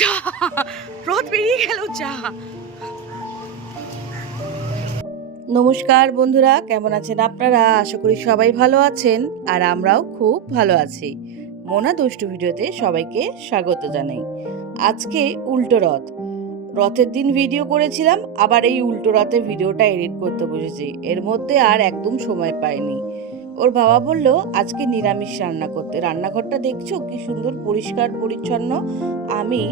যা, রথ বেরিয়ে গেল যা। নমস্কার বন্ধুরা, কেমন আছেন আপনারা? আশা করি সবাই ভালো আছেন, আর আমরাও খুব ভালো আছি। মোনা দুষ্টু ভিডিওতে সবাইকে স্বাগত জানাই। আজকে উল্টো রথ, রথের দিন ভিডিও করেছিলাম, আবার এই উল্টো রথের ভিডিওটা এডিট করতে বসেছি। এর মধ্যে আর একদম সময় পাইনি। ওর বাবা বলল আজকে নিরামিষ রান্না করতে। রান্নাঘরটা দেখছো কি সুন্দর পরিষ্কার পরিচ্ছন্ন। আমি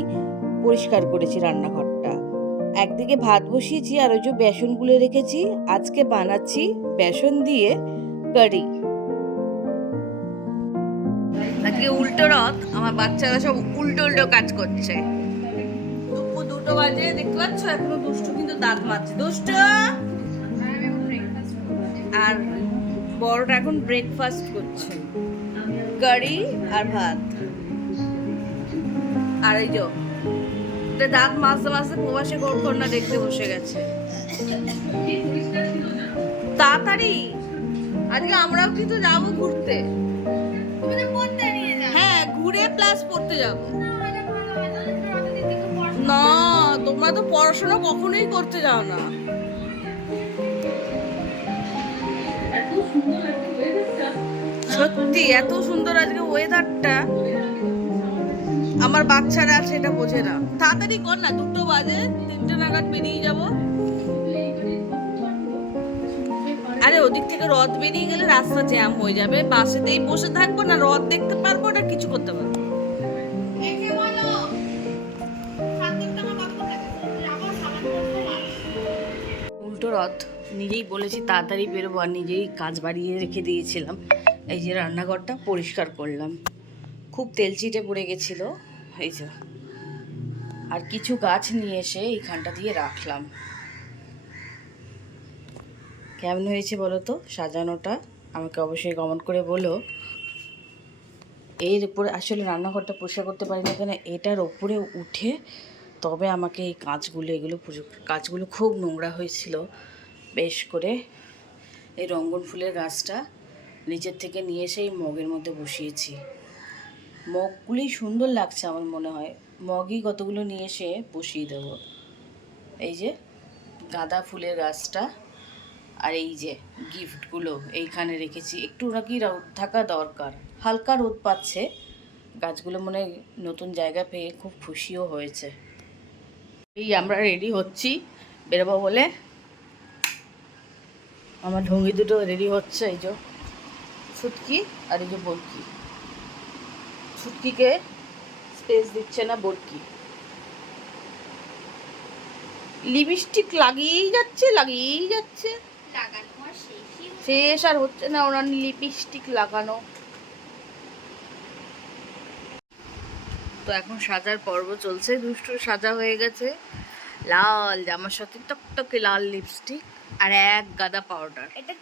পরিষ্কার করেছি রান্নাঘরটা। একদিকে ভাত বসিয়েছি, আর ওই যে বেসন গুলে রেখেছি। আজকে বানাচ্ছি বেসন দিয়ে কারি। আজকে উল্টো রথ, আমার বাচ্চারা সব উল্টো উল্টো কাজ করছে। দুপুর 2টো বাজে, দেখতে পাচ্ছ এখনো দুষ্টু কিন্তু দাঁত মাজছে। দুষ্টু। আর বড়টা এখন ব্রেকফাস্ট করছে, কারি আর ভাত। আর এই যে দাঁত মাজতে মাজতে প্রবাসী কন্যা দেখতে বসে গেছে। তাড়াতাড়ি, আজকে আমরাও কিন্তু যাবো ঘুরতে। হ্যাঁ, ঘুরে প্লাস পড়তে যাবো। না, তোমরা তো পড়াশোনা কখনোই করতে যাও না। সত্যি এত সুন্দর আজকে ওয়েদারটা, আমার বাচ্চারা সেটা বোঝে না। তাড়াতাড়ি কর না, 2টো বাজে, 3টে নাগাদ বেরিয়ে যাব। আরে ওদিক থেকে রথ বেরিয়ে গেলে রাস্তা জ্যাম হয়ে যাবে, বাসেতেই বসে থাকবো, না রথ দেখতে পারবো না কিছু করতে পারবো। উল্টো রথ, নিজেই বলেছি তাড়াতাড়ি বেরোবো, আর নিজেই কাজ বাড়িয়ে রেখে দিয়েছিলাম। এই যে রান্নাঘরটা পরিষ্কার করলাম, খুব তেলচিটে পড়ে গেছিল। এই যে, আর কিছু গাছ নিয়ে এসে এইখানটা দিয়ে রাখলাম। কেমন হয়েছে বলো তো সাজানোটা? আমাকে অবশ্যই কমেন্ট করে বলো। এর উপরে আসলে রান্নাঘরটা পরিষ্কার করতে পারি না কেন, এটার ওপরে উঠে তবে আমাকে এই কাজগুলো খুব নোংরা হয়েছিল। বেশ করে এই রঙ্গন ফুলের গাছটা নিচের থেকে নিয়ে এসে এই মগের মধ্যে বসিয়েছি। মগগুলি সুন্দর লাগছে আমার মনে হয়, মগই কতগুলো নিয়ে এসে বসিয়ে দেবো। এই যে গাঁদা ফুলের গাছটা, আর এই যে গিফটগুলো এইখানে রেখেছি। একটু নাকি রোদ থাকা দরকার, হালকা রোদ পাচ্ছে। গাছগুলো মনে নতুন জায়গা পেয়ে খুব খুশিও হয়েছে। এই আমরা রেডি হচ্ছি বেরোবো বলে। আমার ঢঙ্গি দুটো রেডি হচ্ছে। এই যে ছুটকি আর এই যে বরকি। ছুটকিকে স্পেস দিচ্ছে না বরকি, লিপস্টিক লাগিয়েই যাচ্ছে, শেষ আর হচ্ছে না ওনার লিপস্টিক লাগানো। তো এখন সাজার পর্ব চলছে। দুষ্টুর সাজা হয়ে গেছে, লাল জামার সাথে টকটকে লাল লিপস্টিক আর এক গাদা পাউডার। এটা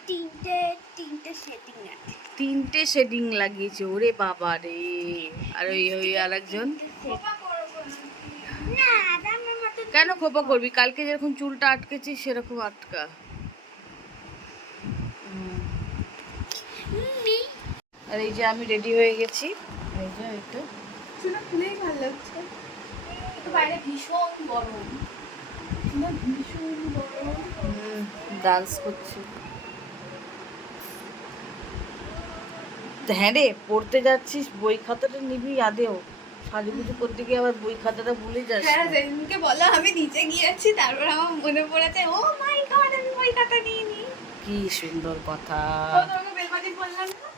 তিনটে শেডিং লাগিয়েছে। ওরে বাবা রে। আর ওই আরেকজন, কেন খোপা করবি? কালকে যেরকম চুলটা আটকেছিস সেরকম আটকা। আর এই যে আমি রেডি হয়ে গেছি। এই যে এটা চুলটা খুলেই ভালো লাগছে। বাইরে ভীষণ গরম, ডান্স করছি। হ্যাঁ রে, পড়তে যাচ্ছিস, বই খাতাটা নিবি আদেও? সাজুগুজু করতে গিয়ে আবার বই খাতাটা ভুলে যাস। হ্যাঁ, সেদিনকে বলো আমি নিচে গিয়েছি, তারপর আমার মনে পড়েছে ও মাই গড আমি বই খাতা নিয়ে নি। কি সুন্দর কথা। তোমাকে বেলবাজি বললাম না।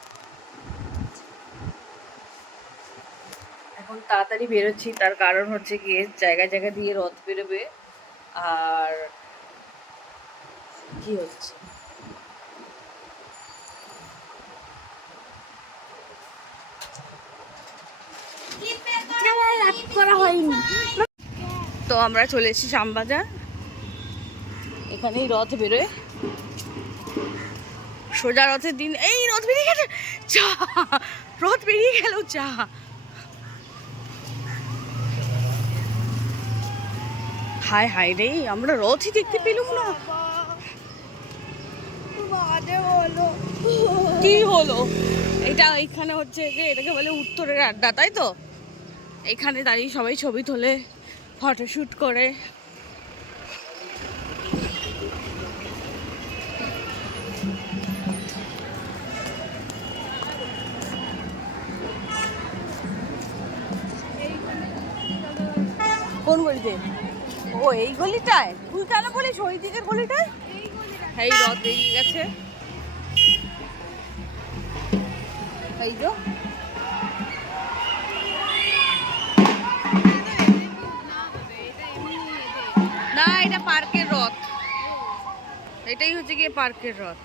এখন তাড়াতাড়ি বেরোচ্ছি, তার কারণ হচ্ছে গিয়ে জায়গা জায়গা দিয়ে রথ বেরোবে। আর কি হচ্ছে, তো আমরা চলে এসেছি শ্যামবাজার। এখানেই রথ বেরোয়, সোজা রথের দিন। এই রথ বেরিয়ে গেল যা, রথ বেরিয়ে গেল যা। হায় হায় রে, আমরা রথই দেখতে পেলাম না। কি হলো? এটা এখানে হচ্ছে যে এটাকে বলে উত্তরের আড্ডা, তাই তো? এখানে দাঁড়িয়ে সবাই ছবি তোলে, ফটোশ্যুট করে। কোন গলিতে? ও এই গলিটায়? তুই কেন বলিস ওই দিকের গলিটায়? এই রথ বেরিয়ে গেছে, এই তো। না, এটা পার্কের রথ, এটাই হচ্ছে গিয়ে পার্কের রথ।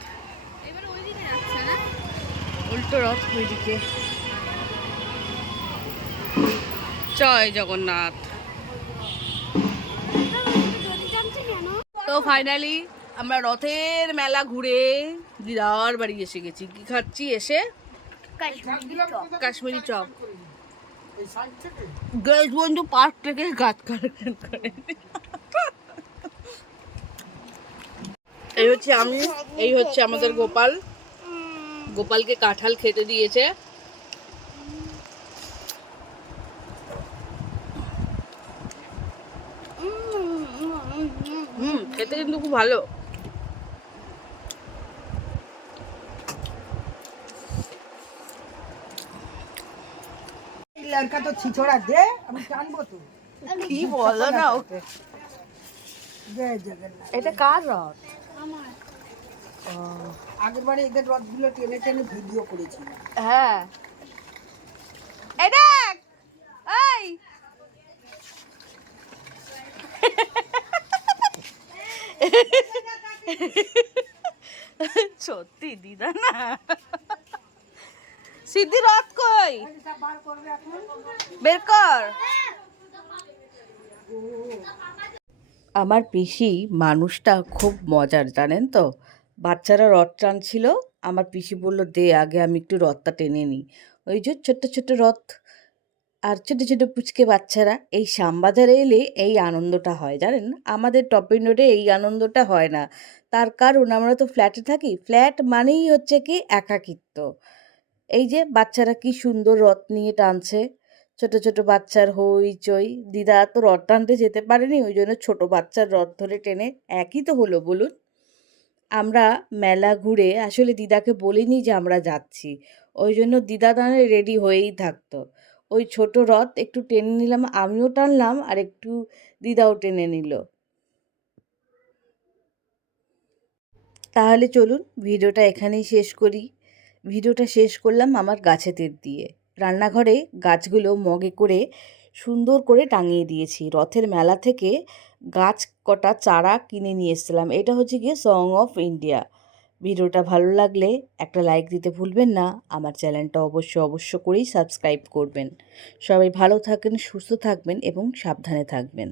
এবার ওই দিকে যাচ্ছে না? উল্টো রথ ওইদিকে। জয় জগন্নাথ। তো ফাইনালি আমরা রথের মেলা ঘুরে দিদার বাড়ি এসে গেছি। কি খাচ্ছি এসে? কাশ্মীরি চপ। গাইস বন্ধু পার্ক থেকে গাছ কালেকশন করে। এই হচ্ছে আমি, এই হচ্ছে আমাদের গোপাল। গোপালকে কাঁঠাল খেতে দিয়েছে। খেতে কিন্তু খুব ভালো। लड़का तो छिछोड़ा दे আমি টানবো তো কি বলো না? জয় জগন্নাথ। এটা কার রথ? আমার আগের বারে এদের রথগুলো টেনে টেনে ভিডিও করেছিল। হ্যাঁ, এই দেখ, এই সত্যি দিদা না। সিদ্ধি রথ কই? বের কর। আমার পিসি মানুষটা খুব মজার, জানেন তো। বাচ্চারা রথ টানছিল, আমার পিসি বলল দে আগে আমি একটু রথটা টেনে নিই। ওই যে ছোট্ট ছোট্ট রথ আর ছোট ছোট পুচকে বাচ্চারা। এই শ্যামবাজারে এলে এই আনন্দটা হয়, জানেন। আমাদের টপিং রোডে এই আনন্দটা হয় না। তার কারণ আমরা তো ফ্ল্যাটে থাকি। ফ্ল্যাট মানেই হচ্ছে কি একাকিত্ব। এই যে বাচ্চারা কি সুন্দর রথ নিয়ে টানছে, ছোট ছোট বাচ্চার হইচই। দিদা তো রথ টানতে যেতে পারেনি, ওই জন্য ছোট বাচ্চার রথ ধরে টেনে, একই তো হলো বলুন। আমরা মেলা ঘুরে আসলে দিদাকে বলিনি যে আমরা যাচ্ছি, ওই জন্য দিদা দানে রেডি হয়েই থাকতো। ওই ছোট রথ একটু টেনে নিলাম, আমিও টানলাম আর একটু দিদাও টেনে নিল। তাহলে চলুন ভিডিওটা এখানেই শেষ করি। ভিডিওটা শেষ করলাম আমার গাছেদের দিয়ে। রান্নাঘরে গাছগুলো মগে করে সুন্দর করে টাঙিয়ে দিয়েছি। রথের মেলা থেকে গাছ কটা চারা কিনে নিয়ে এসেছিলাম। এটা হচ্ছে গিয়ে সং অফ ইন্ডিয়া। ভিডিওটা ভালো লাগলে একটা লাইক দিতে ভুলবেন না। আমার চ্যানেলটা অবশ্য করেই সাবস্ক্রাইব করবেন। সবাই ভালো থাকবেন, সুস্থ থাকবেন এবং সাবধানে থাকবেন।